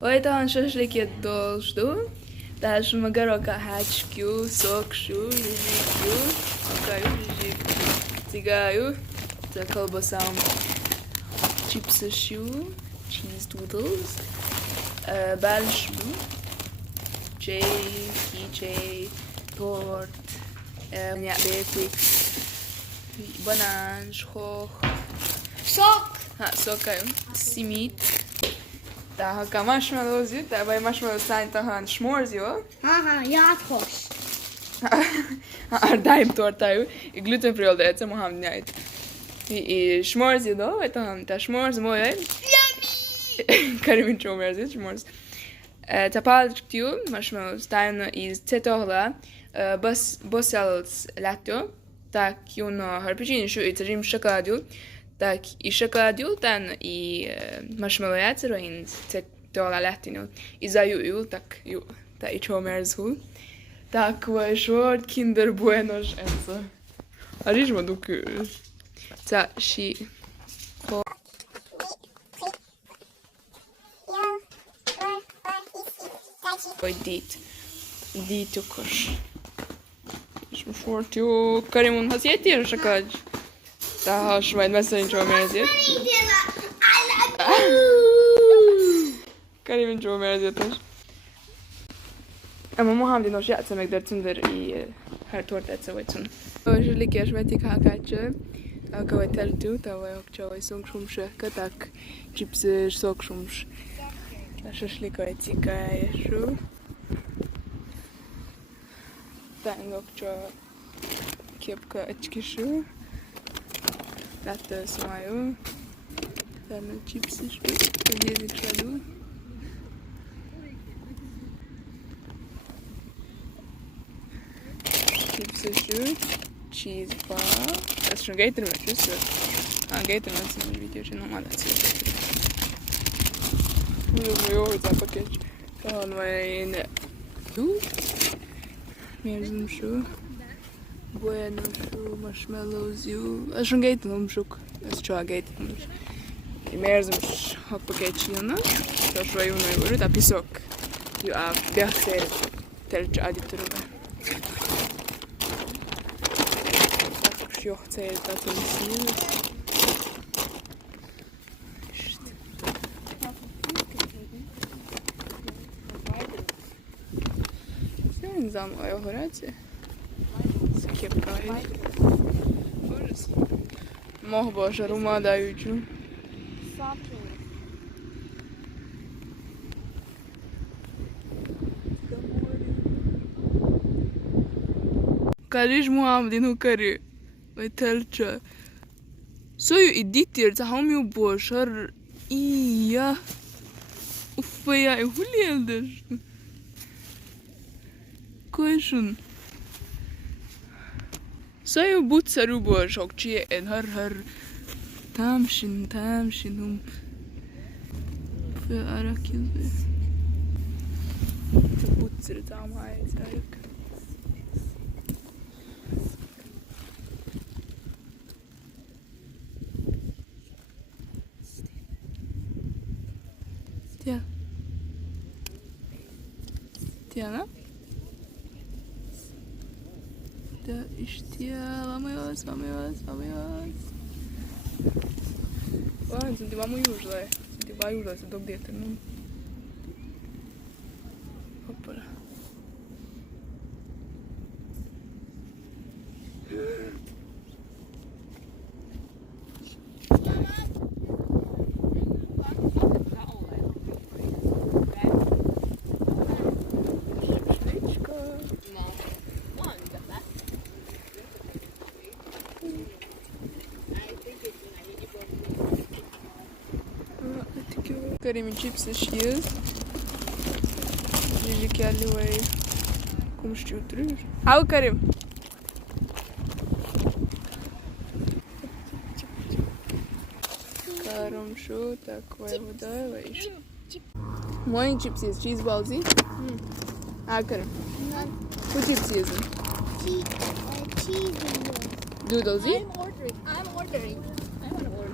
Olyan şaşlık doldu. Dash magaroka hatchku, sokshu, jijikyu, okayu, jijikyu, cigayu, the kalbasam, chipsashu, cheese doodles, balshbu, J, PJ, tort, nyabétik, banán, schoch, Sok. sokajú, simit, Taha marshmallows jut, vai marshmallows sain tahan s'mores jo. Haha, játhos. Ar daim tortájú, I gluten-free olda egyszer moham nyájt. I s'mores jo do, vai tahan ta s'mores moja. Yummy! Karimin csomers jut, s'mores. Ta paltjú, marshmallows taina is cetohla, bossels látjo, tak jön a harpicsin, és itt rim sakadjú, tak I sakadjú, tan I marshmallow játszero, in cetohla látino. I zajú, tak jó, ta I csomers hú. Такое шорт Kinder Buenos enzo. A rizs mondjuk si vagy dit okos. És most volt jó. Karimon, has jettél sakad? Tahas majd messze csómerzét. Karimon csómerzétes. Ama Mohamedin játszom meg, de Tinder I her tortát vagy szon. És likés vetik hákácső. Akkor vagy teltő, tavaly okcsavai szongsumse, katak, chipsős, szoksums. És likai cikájesú. Tángokcsa képka egykisú. Látta szmájú. Tárna chipsős, hogy ézik sadú. Chipsős, cheese bar. Ez schon geht drin, tschüss. Geht drin, das ist ein Video, schon nochmal erzählt. Jó, hogy a paket. Van van Mérzumsú. Buenosú, marshmallowsú. Ez schon geht drin, sok. Ez csak geht drin. Mérzums a paket jönne. Das war jönne, vagy da pisok. Jó, a behszer. Telcs aditörbe. Jó, céltat a szív. Nem znam o horacie. Skipka je. Bože. Moh bože, rumadajuću. Kariš Muhamedin kari. Telča. Soju I dittir ta ham ju boşar. İya. Uffa ya huli eldir. Koşun. Soju butsaru boşok çiye en har. Tamşin Fe arak yüzü. Butsarı tam hayat arak. Tiana? Da işte vamos. Wow, sunt ceva mai ușor, sunt ceva ușor să duc de nu. Hoppala. Karimin chipsas shield. Gigi kelli way. Como știutrur. Au Karim. Karam šo takvai vodai vaiš. Moji chipsies cheese ballsy. Au Karim. What chipsies? Cheese. Doodlesy. I'm ordering. I want to order.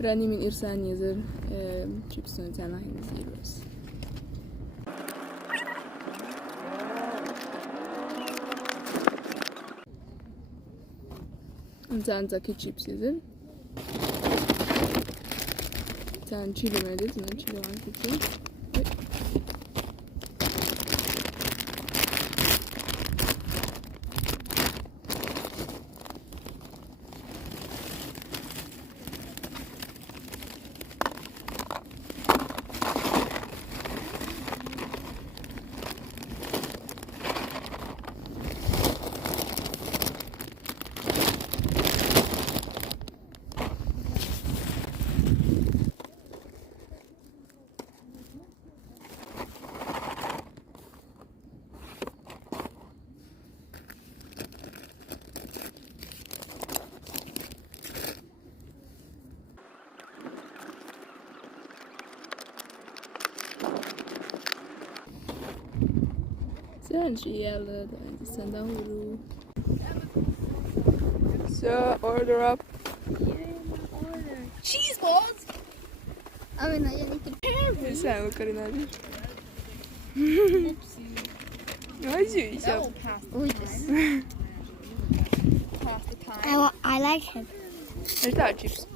راني من إرسان يزر شيبسون تاعنا هنا زيروس انت كي شيبس يزر تان تشيلو مادت نشيلو عن كتير She yelled and sent down the So order up. Order. Cheese balls. I mean, I need to pair them. Sen Karina abi. Acı ya. I like him. Nerede chips?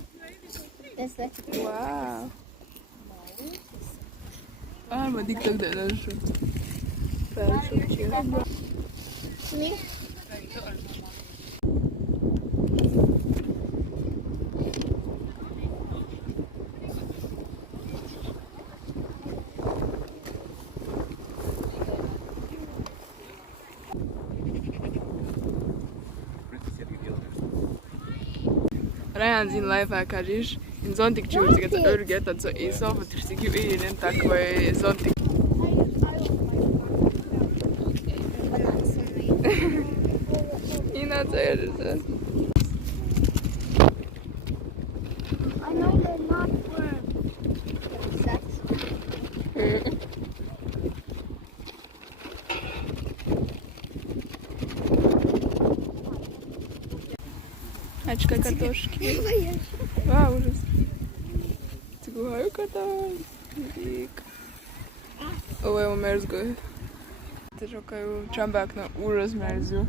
This is Wow. ما ديك تقدر نشوف. me. Ryan sin Lifehack ist in Sonntag zu jetzt örget also ist auf der sich in Tag bei Sonntag. Ina sayarız. I know they're not firm. Очка картошки. А, ужас. Цигухаю картошки. Ovo je mrzgo. Te čakaju čambak na ужас mrzio.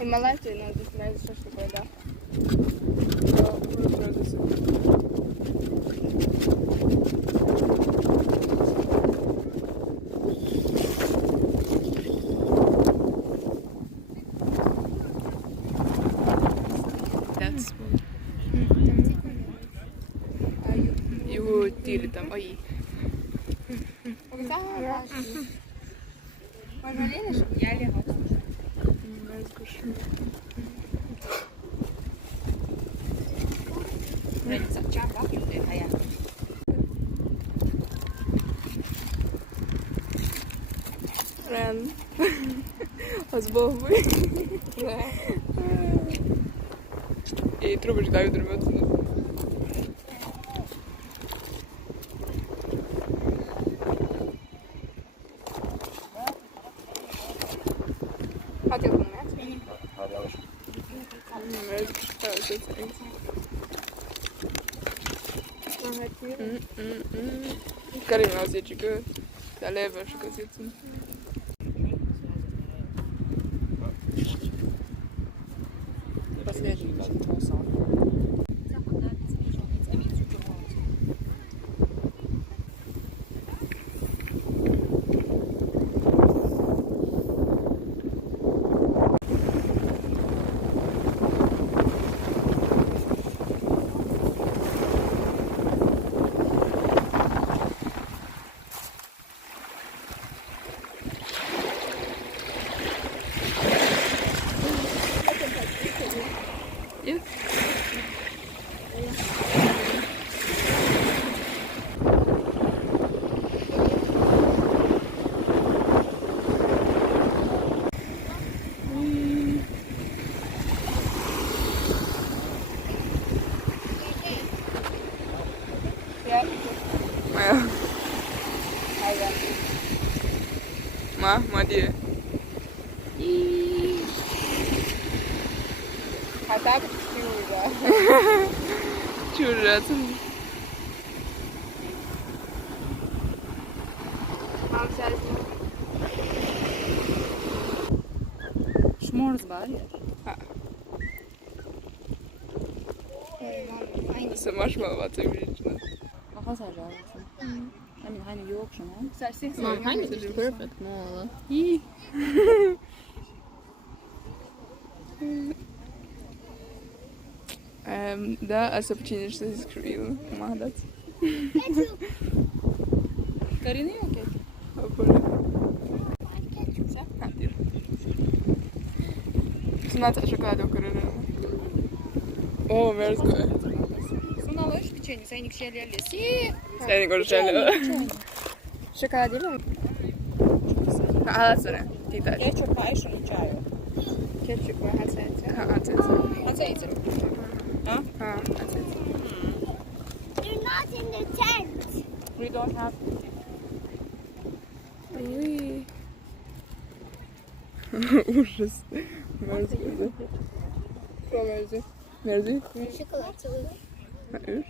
In my life, I know this man is such a good That's Його тілі там, ой. Рен. Озбовуй. И трубы ждают рвется. Хотел бы мясо. Карина зайчика. Залева шикасится. Последний. Yes. Yeah. Ja. I got Мади. А так чудо. Чужец. Мам, сядь. S'mores var. Så marshmallow var til virkeligheden. Vad har jag gjort? Jag menar, han är ju också med. Så här, ses vi. Mom, honey is perfect mål. Да, особенно что здесь кривил. Молодец. Karina yok et. Смотри, шоколаду корона. О, мерзко. Sonra alış печенье, saynik şeyler lesi. Я не говорю, что Шоколад или? Hala sana. Tita. Ketchup payşın çayı. Кетчуп, ага, сядь. Ha, atset. Nasıl içerim? Ha, atset. You're not in the tent. We don't have. Ой. Ужас. Мерзко. Что мерзи? Мерзко. Şokolat çalıyor. Hayır.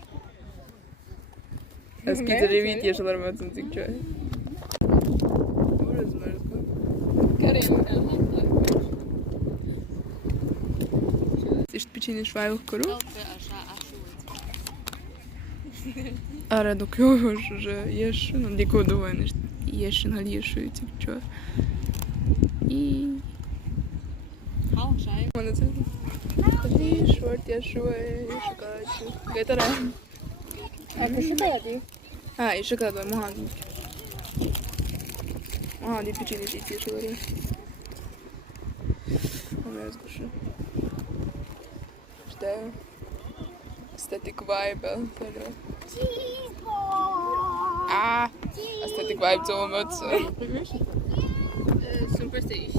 Eski revit yaşalarım atıntık çay. Burası merzko. Ist печенье швайвкору. Аре до кльово ж уже єш, ну діко довольно ж єш на лішу ці чо. І Halv çay. мене це. Ті шорт я шує шоколадчу. Гетара. А по шоколаде? А, і шоколад магазин. Ага, ді печенье ті шує. Я скушу. Ждаю. Aesthetic vibe. Cheese ball. Ah, aesthetic vibe zo met. Супер стоїть.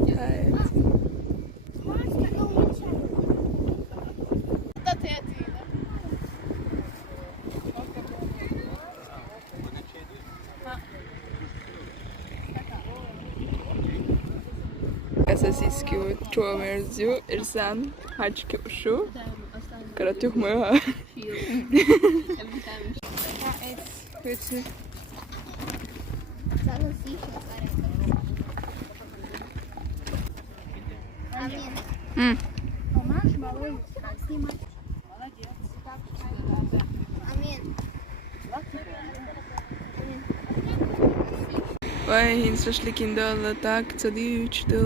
Та ти отвіла. Сосиски чого мерзю, ирсан, хачки ушу. Каратюх моя. Kötü. Sana sihir var. Amin. Amin. Ой, він шашлики дала так, це дівчина.